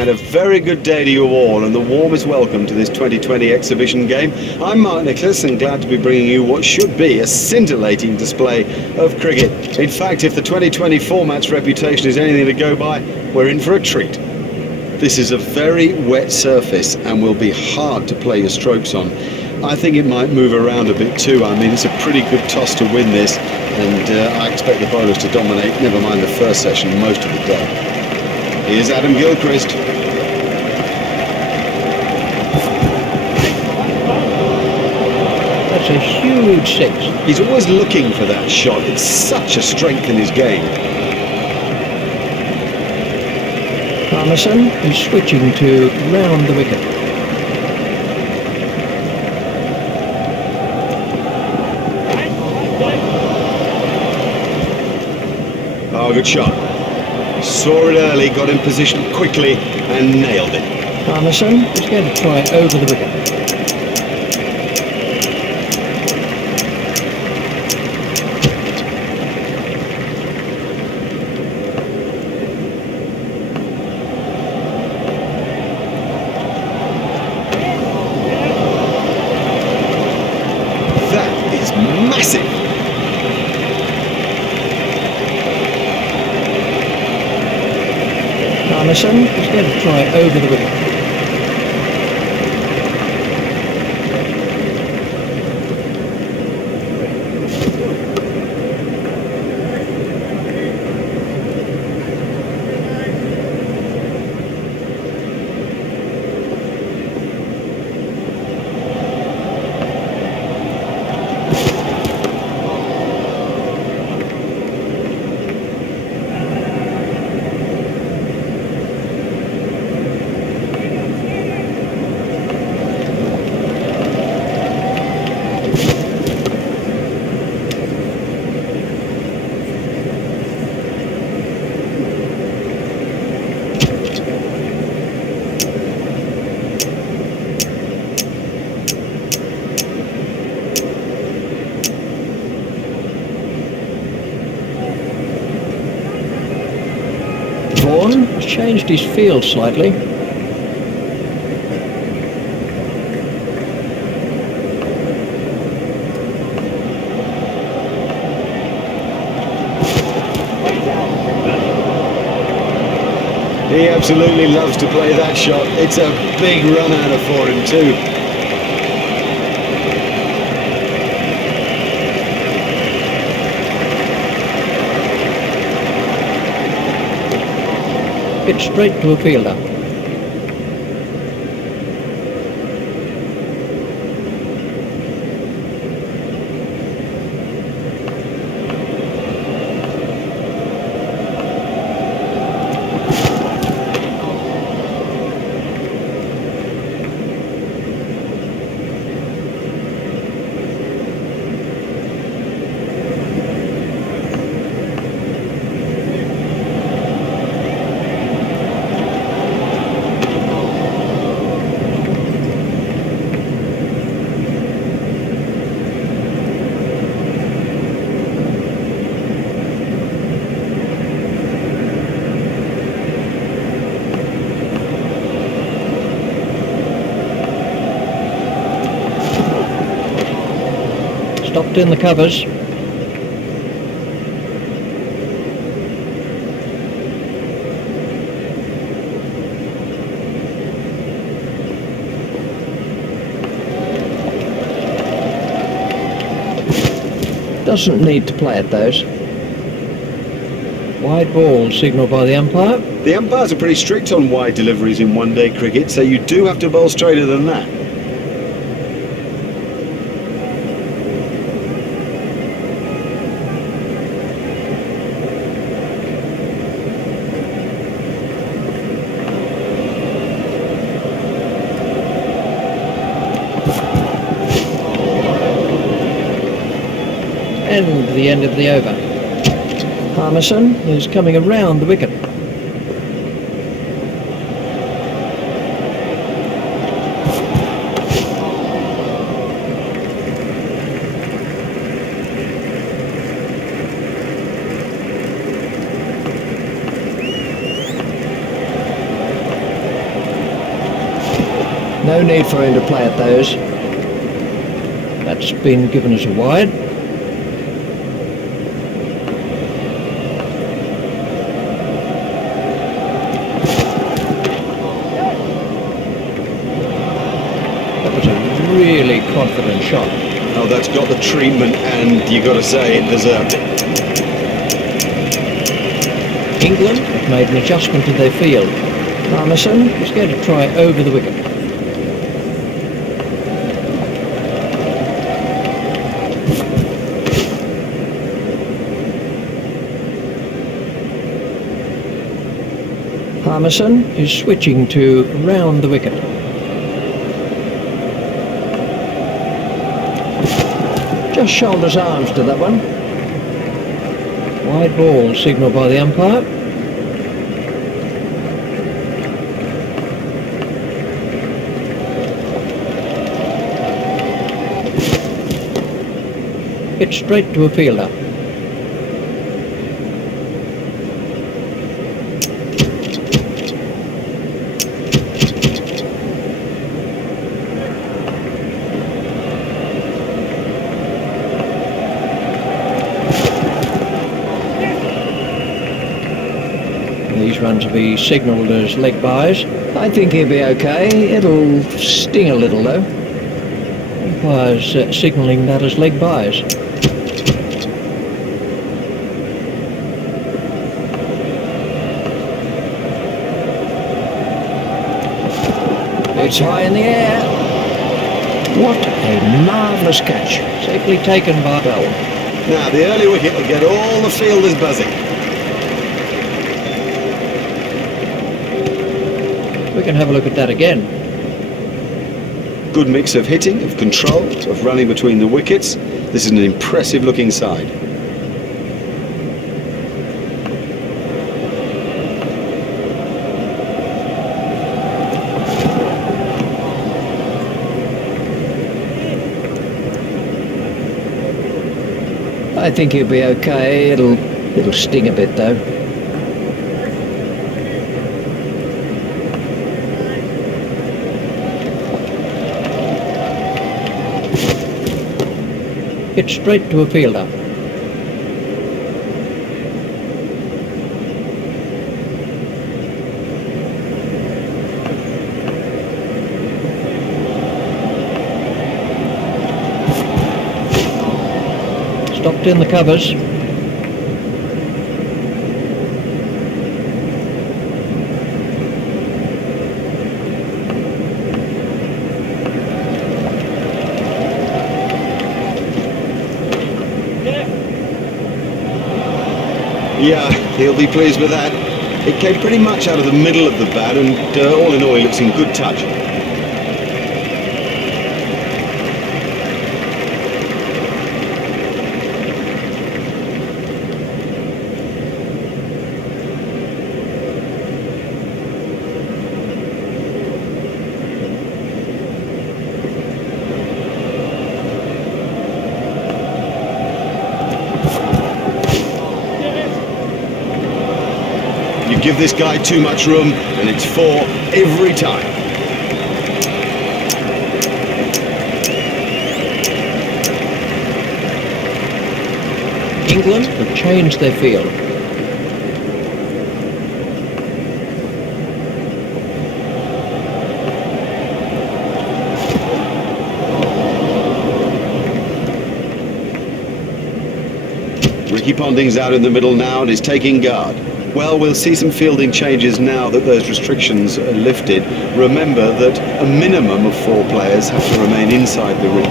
and a very good day to you all, and the warmest welcome to this 2020 exhibition game. I'm Mark Nicholas, and glad to be bringing you what should be a scintillating display of cricket. In fact, if the 2020 format's reputation is anything to go by, we're in for a treat. This is a very wet surface and will be hard to play your strokes on. I think it might move around a bit too. I mean, it's a pretty good toss to win this, and I expect the bowlers to dominate, never mind the first session, most of the day. Here's Adam Gilchrist. That's a huge six. He's always looking for that shot. It's such a strength in his game. Parmesan is switching to round the wicket. Oh, good shot. Saw it early, got in position quickly and nailed it. Parmesan is going to try over the wicket. That is massive. Parmesan is going to try over the wicket. Vaughan has changed his field slightly. He absolutely loves to play that shot. It's a big run out of 4 and 2. Hit straight to a fielder. Stopped in the covers. Doesn't need to play at those. Wide ball signalled by the umpire. The umpires are pretty strict on wide deliveries in one-day cricket, so you do have to bowl straighter than that. And the end of the over. Parmesan is coming around the wicket. No need for him to play at those. That's been given as a wide. That was a really confident shot. Oh, that's got the treatment, and you got to say it deserved it. England have made an adjustment to their field. Armisen is going to try over the wicket. Armisen is switching to round the wicket. Just shoulders arms to that one. Wide ball signalled by the umpire. It's straight to a fielder. These runs will be signalled as leg byes. I think he'll be okay. It'll sting a little though. Umpire's signalling that as leg byes. It's high in the air. What a marvellous catch. Safely taken by Bell. Now, the early wicket will get all the fielders buzzing. We can have a look at that again. Good mix of hitting, of control, of running between the wickets. This is an impressive looking side. I think he'll be okay. It'll sting a bit though. It's straight to a fielder. Stopped in the covers. Yeah, he'll be pleased with that. It came pretty much out of the middle of the bat, and all in all, he looks in good touch. You give this guy too much room, and it's 4 every time. England have changed their field. Ricky Ponting's out in the middle now and is taking guard. Well, we'll see some fielding changes now that those restrictions are lifted. Remember that a minimum of 4 players have to remain inside the ring.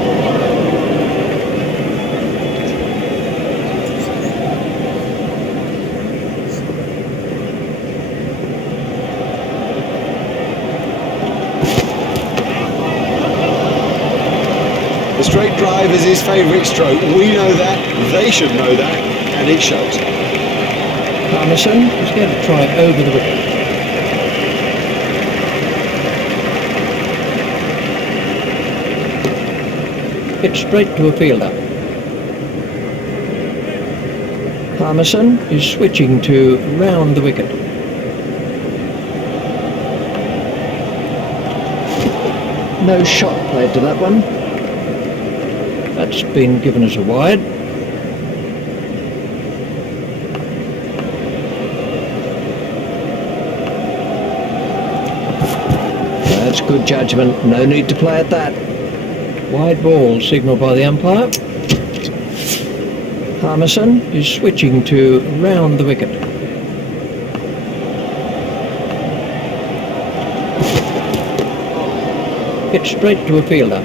The straight drive is his favourite stroke. We know that, they should know that, and it shows. Armisen is going to try over the wicket. It's straight to a fielder. Armisen is switching to round the wicket. no shot played to that one. That's been given as a wide. That's good judgment, no need to play at that. Wide ball signalled by the umpire. Harmison is switching to round the wicket. Hit straight to a fielder.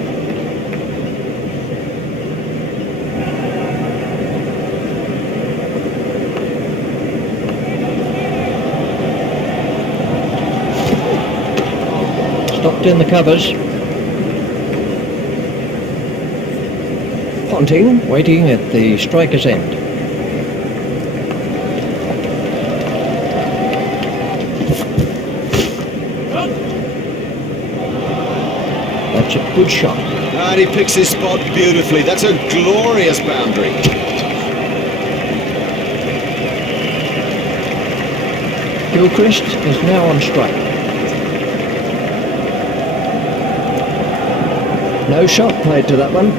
Stopped in the covers. Ponting waiting at the striker's end. That's a good shot. And he picks his spot beautifully. That's a glorious boundary. Gilchrist is now on strike. No shot played to that one.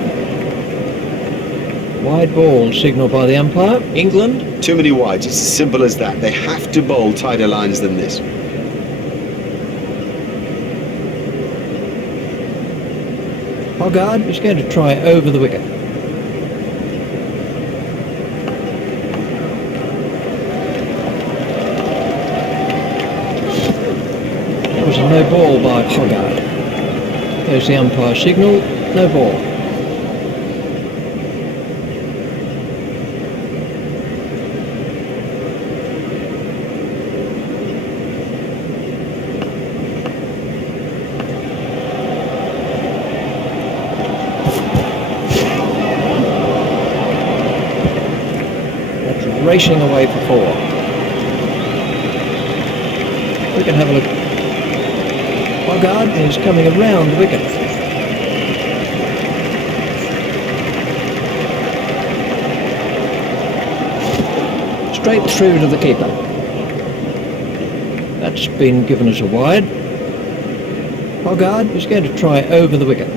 Wide ball signalled by the umpire. England. Too many wides, it's as simple as that. They have to bowl tighter lines than this. Hoggard is going to try over the wicket. That was a no ball by Hoggard. There's the umpire signal, no ball. Racing away for 4. We can have a look. Hoggard is coming around the wicket. Straight through to the keeper. That's been given as a wide. Hoggard is going to try over the wicket.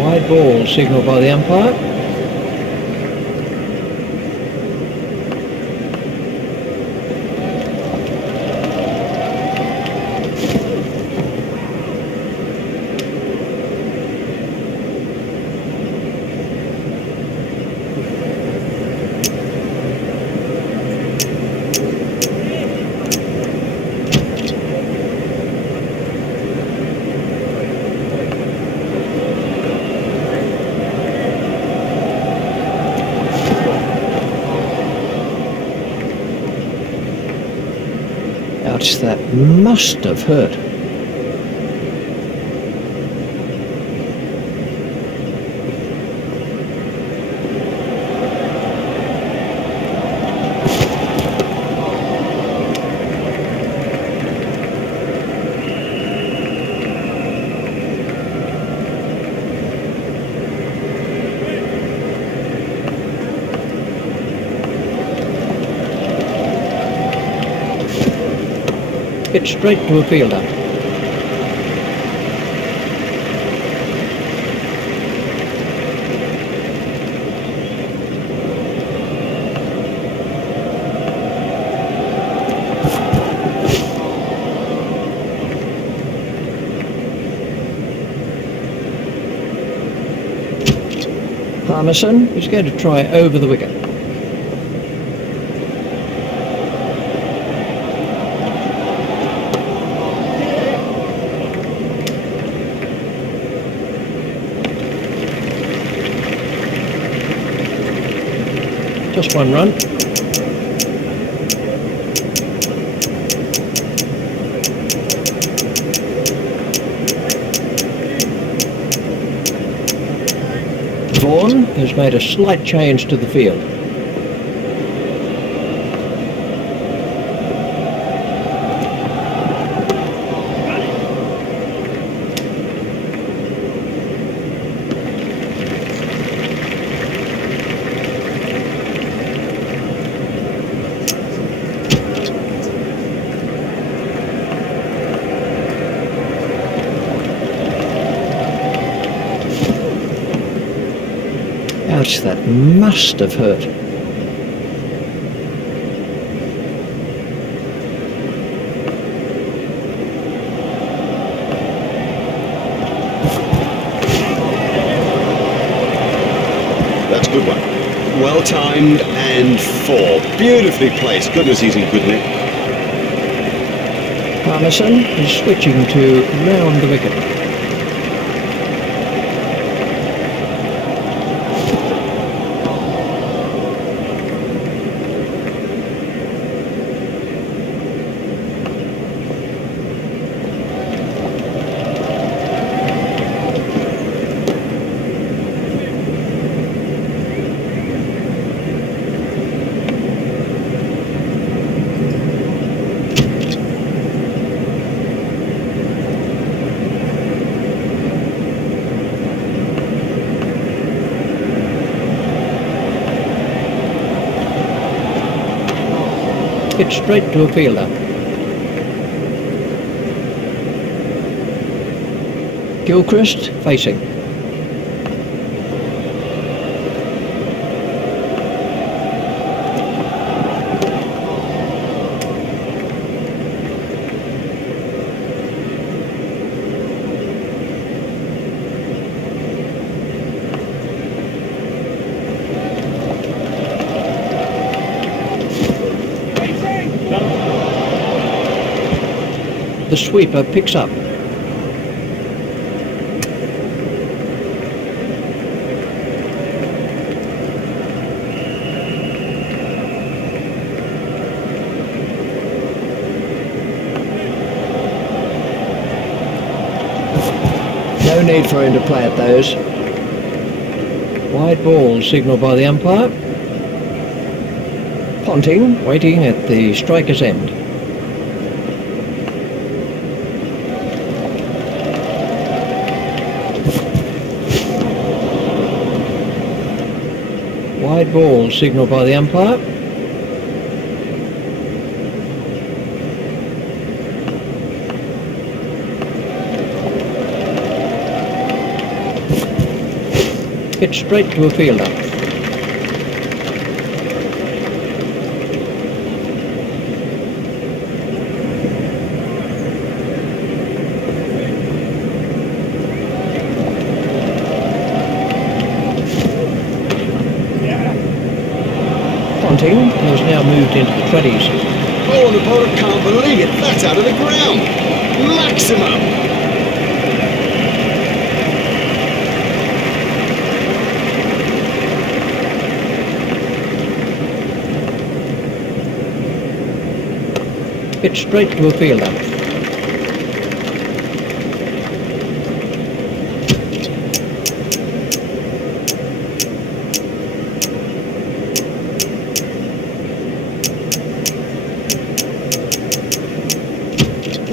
Wide ball signalled by the umpire. That must have hurt. Hit straight to a fielder. Harmison is going to try over the wicket. Just one run. Vaughan has made a slight change to the field. Ouch, that must have hurt. That's a good one. Well timed and 4. Beautifully placed. Goodness, he's in good nick. Parmesan is switching to round the wicket. Hit straight to a fielder. Gilchrist facing. The sweeper picks up. No need for him to play at those. Wide ball signalled by the umpire. Ponting waiting at the striker's end. Wide ball signalled by the umpire. Hit straight to a fielder. Ponting has now moved into the 20s. Oh, the bowler can't believe it. That's out of the ground. Maximum. Hit straight to a fielder.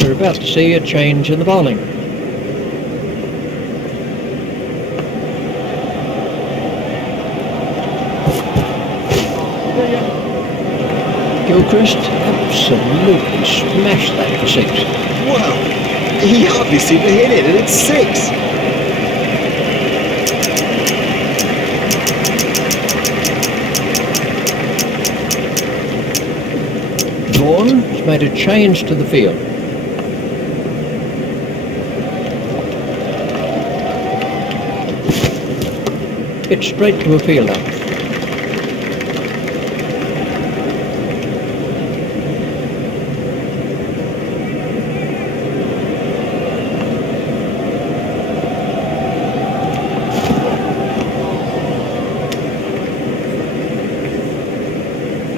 We're about to see a change in the bowling. Gilchrist absolutely smashed that for 6. Well, he hardly seemed to hit it, and it's 6. Vaughan has made a change to the field. Hit straight to a fielder.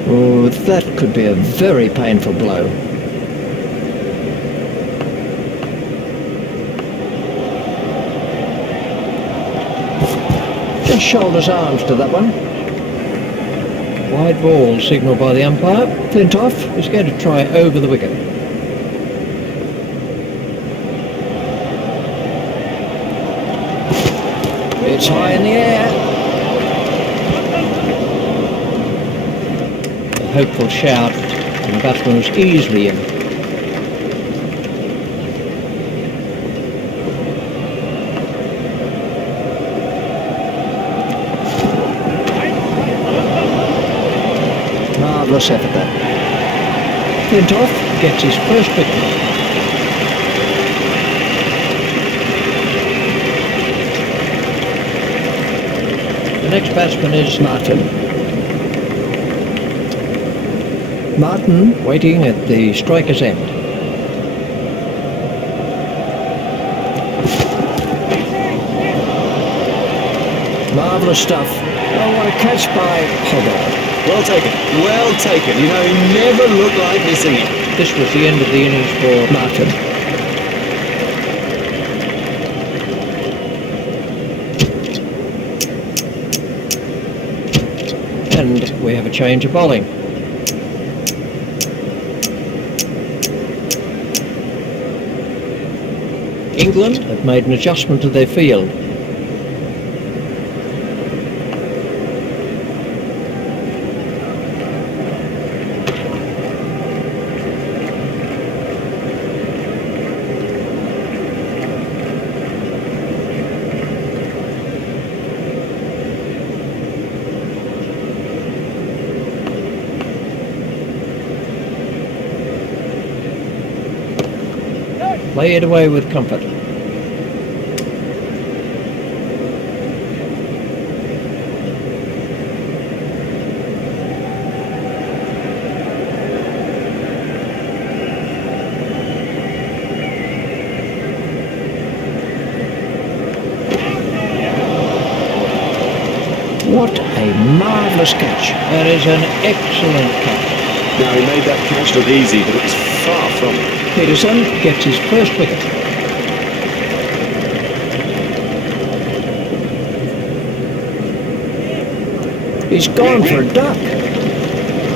Oh, that could be a very painful blow. Just shoulders arms to that one. Wide ball signalled by the umpire. Flintoff is going to try over the wicket. It's high in the air. A hopeful shout, and the batsman was easily in. Marvellous effort that. Flintoff gets his first wicket. The next batsman is Martin. Martin waiting at the striker's end. Marvellous stuff. Oh, what a catch by Hogarth. Well taken, well taken. You know, he never looked like missing it. This was the end of the innings for Martin. And we have a change of bowling. England have made an adjustment to their field. Play it away with comfort. What a marvellous catch. That is an excellent catch. Now, he made that catch look easy, but it was far from it. Peterson gets his first wicket. He's gone for a duck.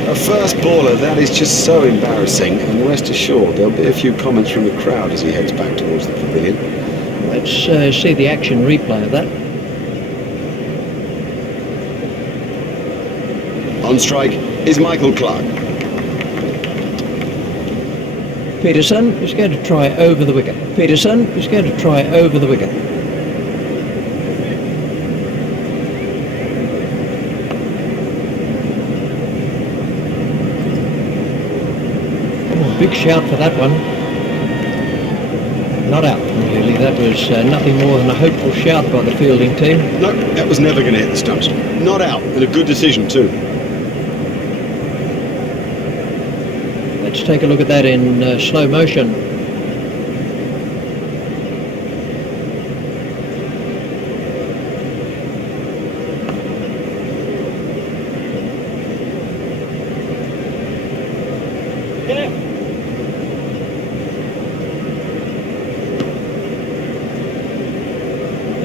A first baller, that is just so embarrassing, and rest assured there'll be a few comments from the crowd as he heads back towards the pavilion. Let's see the action replay of that. On strike is Michael Clark. Peterson is going to try over the wicket. Peterson is going to try over the wicket. Oh, big shout for that one. Not out, really. That was nothing more than a hopeful shout by the fielding team. No, that was never going to hit the stumps. Not out, and a good decision too. Let's take a look at that in slow motion.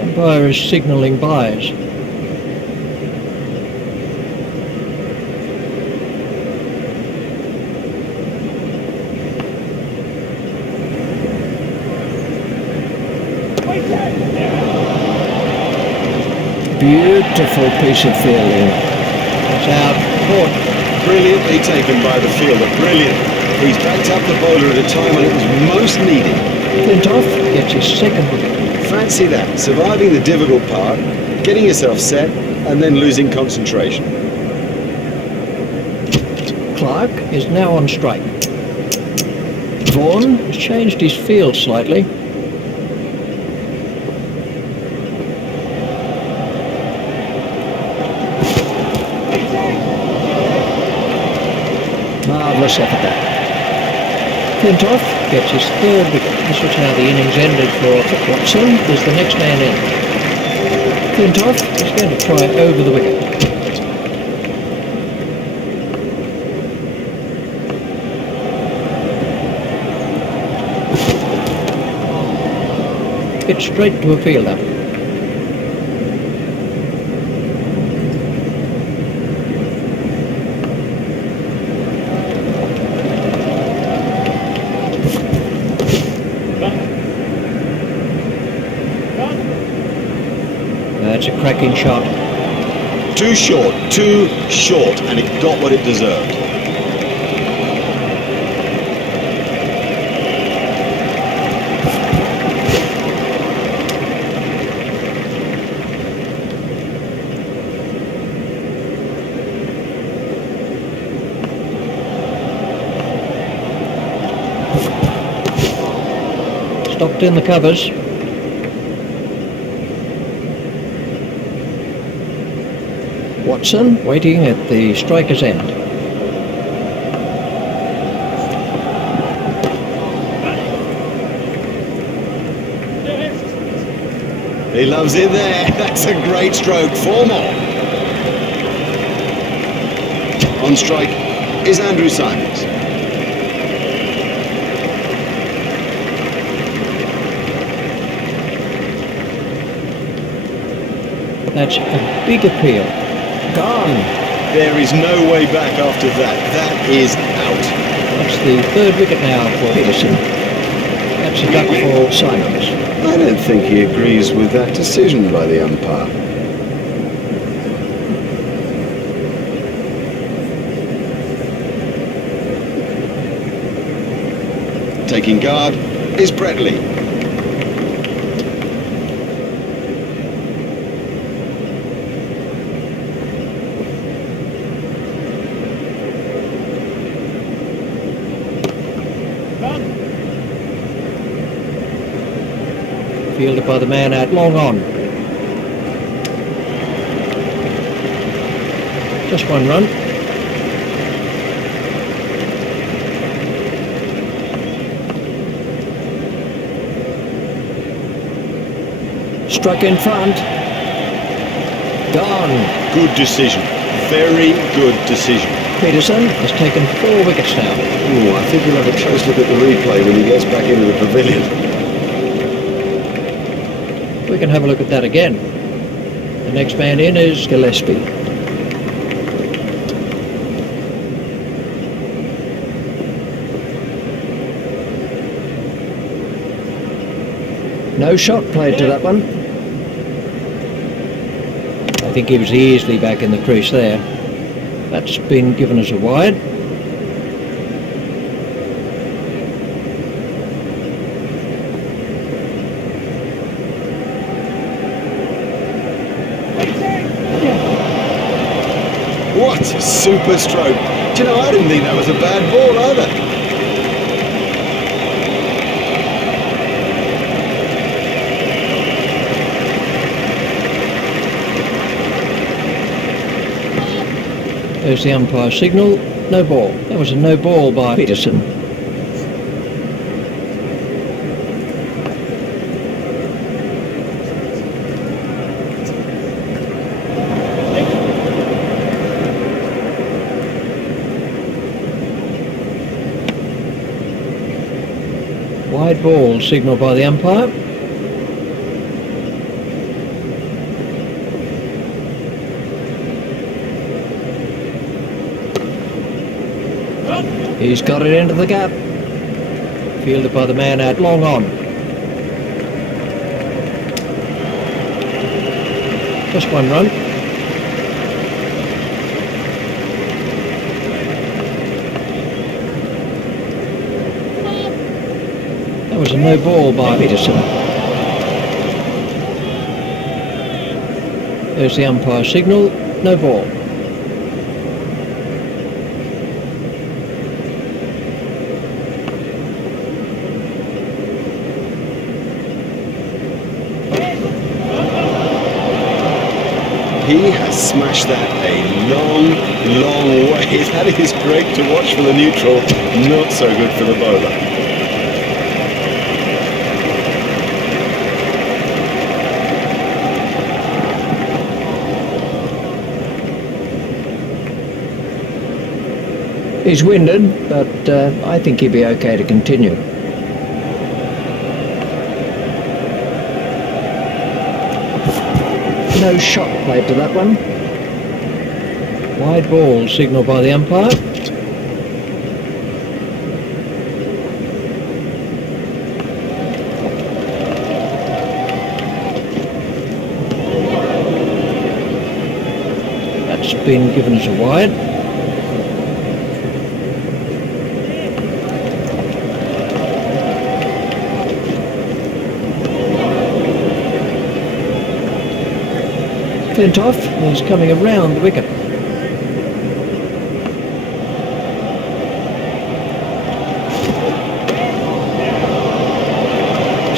Umpire is signalling byes. Beautiful piece of fielding. It's out, caught. Brilliantly taken by the fielder, brilliant. He's backed up the bowler at a time when it was most needed. Flintoff gets his second wicket. Fancy that, surviving the difficult part, getting yourself set, and then losing concentration. Clark is now on strike. Vaughan has changed his field slightly. Marvellous effort that. Flintoff gets his third wicket. This was how the innings ended for Watson. Is the next man in. Flintoff is going to try over the wicket. Hit straight to a fielder. That's a cracking shot. Too short, and it got what it deserved. Stopped in the covers. Watson waiting at the striker's end. He loves it there. That's a great stroke. 4 more. On strike is Andrew Simons. That's a big appeal. Gone. There is no way back after that. That is out. That's the 3rd wicket now for Peterson. That's a duck for Simons. I don't think he agrees with that decision by the umpire. Taking guard is Brett Lee. Fielded by the man out long on. Just 1 run. Struck in front. Gone. Good decision. Very good decision. Peterson has taken 4 wickets now. Ooh, I think we'll have a close look at the replay when he gets back into the pavilion. We can have a look at that again. The next man in is Gillespie. No shot played to that one. I think he was easily back in the crease there. That's been given as a wide. What a super stroke. Do you know, I didn't think that was a bad ball either. There's the umpire signal. No ball. That was a no ball by Peterson. Wide ball signalled by the umpire. He's got it into the gap. Fielded by the man out long on. Just 1 run. That was a no ball by Peterson. There's the umpire signal. No ball. He has smashed that a long, long way. That is great to watch for the neutral, not so good for the bowler. He's winded, but I think he'll be okay to continue. No shot played to that one. Wide ball signalled by the umpire. That's been given as a wide. Flintoff is coming around the wicket.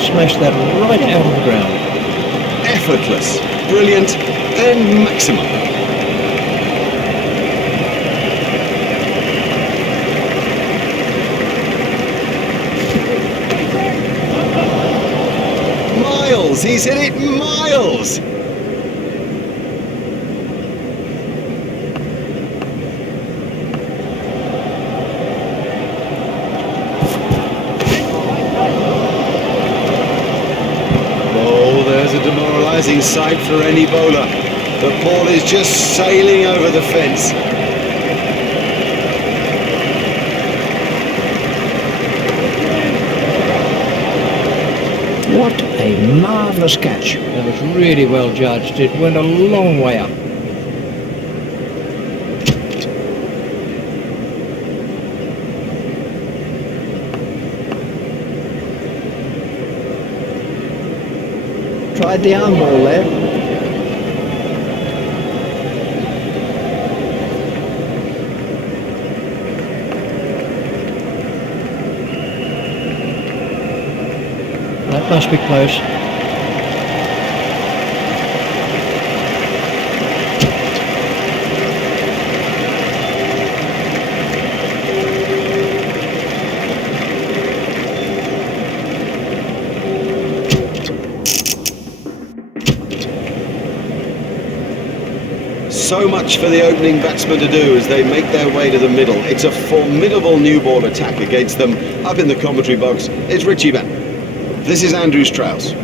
smashed that right out of the ground. Effortless, brilliant, and maximum. Miles, he's hit it miles! Oh, there's a demoralising sight for any bowler. The ball is just sailing over the fence. What a marvellous catch. That was really well judged. It went a long way up. Tried the arm ball there. That must be close. So much for the opening batsman to do as they make their way to the middle. It's a formidable new ball attack against them. Up in the commentary box is Richie Van. This is Andrew Strauss.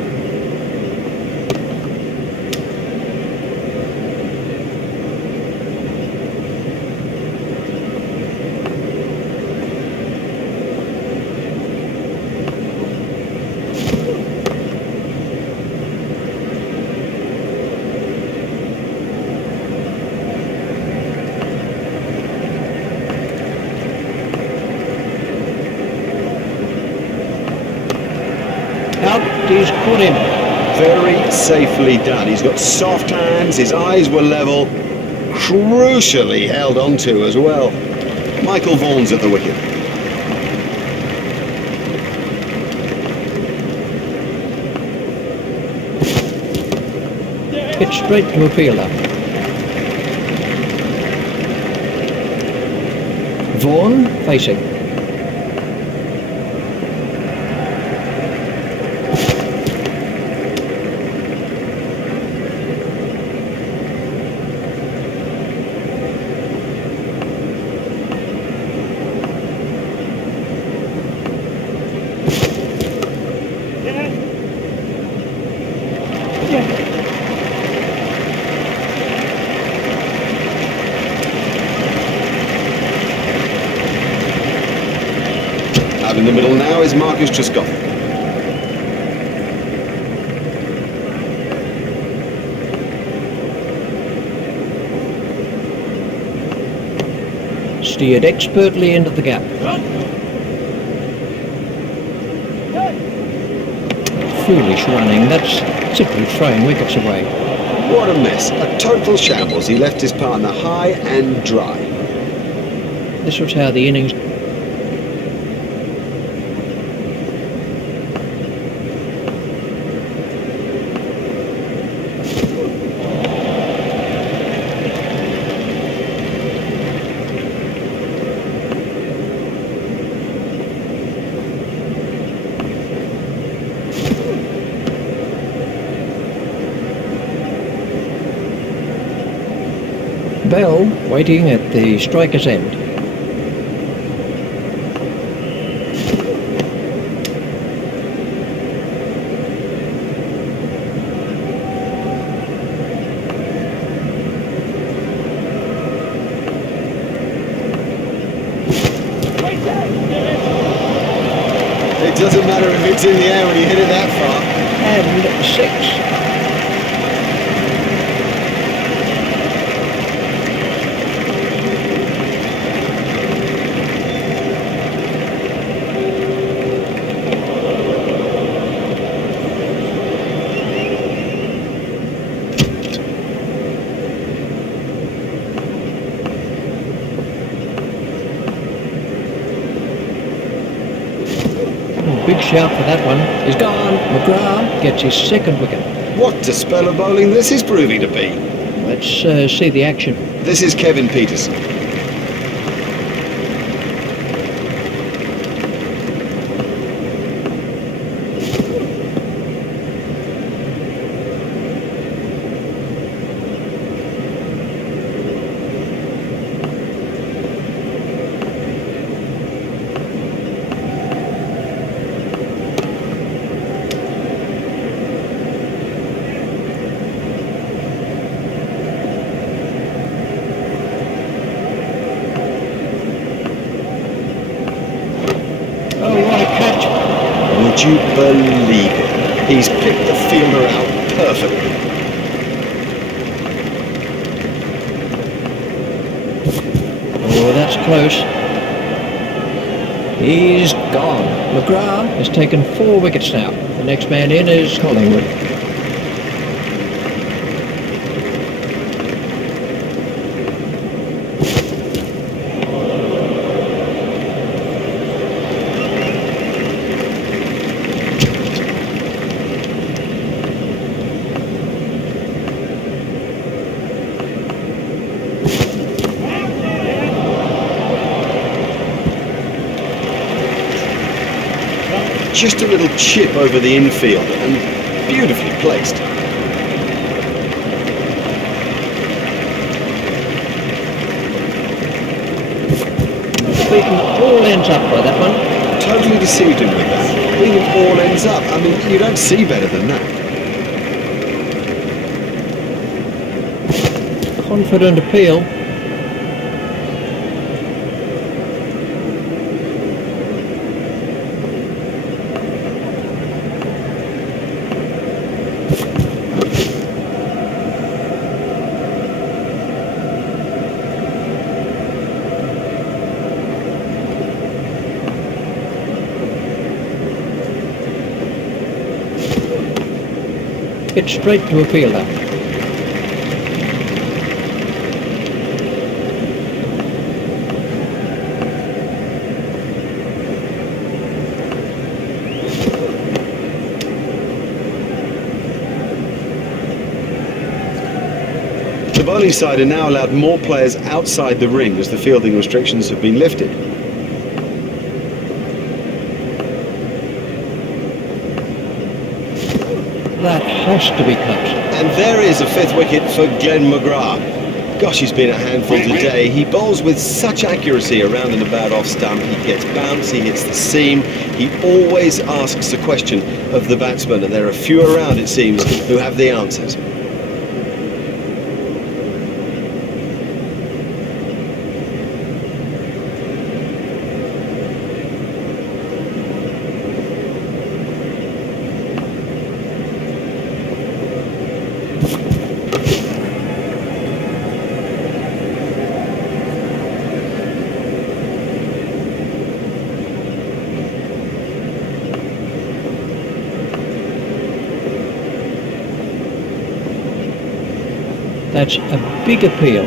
He's caught him. Very safely done. He's got soft hands, his eyes were level, crucially held onto as well. Michael Vaughan's at the wicket. Hit straight to a fielder. Vaughan facing. Out in the middle now is Marcus Trescott. Steered expertly into the gap. Foolish running. That's simply throwing wickets away. What a mess. A total shambles. He left his partner high and dry. This was how the innings... Bell waiting at the striker's end. It doesn't matter if it's in the air when you hit it that far. And 6. Big shout for that one. He's gone. McGrath gets his second wicket. What a spell of bowling this is proving to be. Let's see the action. This is Kevin Peterson. Would you believe it? He's picked the fielder out perfectly. Oh, that's close. He's gone. McGrath has taken 4 wickets now. The next man in is Collingwood. Just a little chip over the infield and beautifully placed. Beaten all ends up by that one. Totally deceived him with that. Beating all ends up. I mean, you don't see better than that. Confident appeal. Hit straight to a fielder. The bowling side are now allowed more players outside the ring as the fielding restrictions have been lifted. That has to be close. And there is a 5th wicket for Glenn McGrath. Gosh, he's been a handful today. He bowls with such accuracy around and about off stump. He gets bounce, he hits the seam. He always asks a question of the batsman, and there are few around, it seems, who have the answers. That's a big appeal.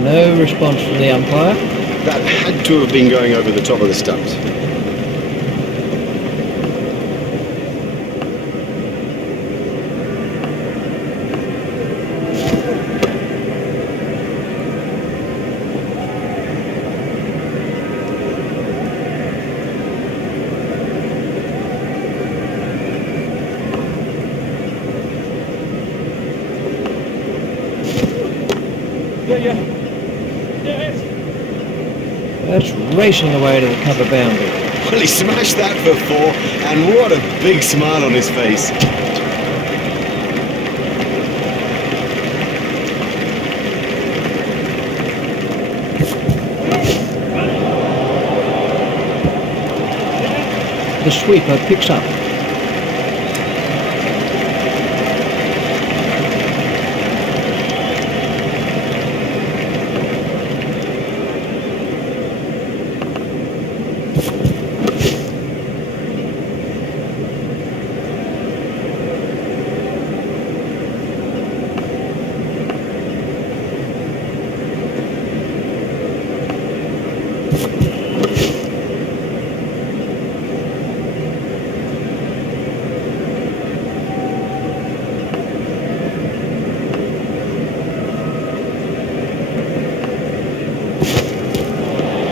No response from the umpire. That had to have been going over the top of the stumps. That's racing away to the cover boundary. Well, he smashed that for 4, and what a big smile on his face. The sweeper picks up.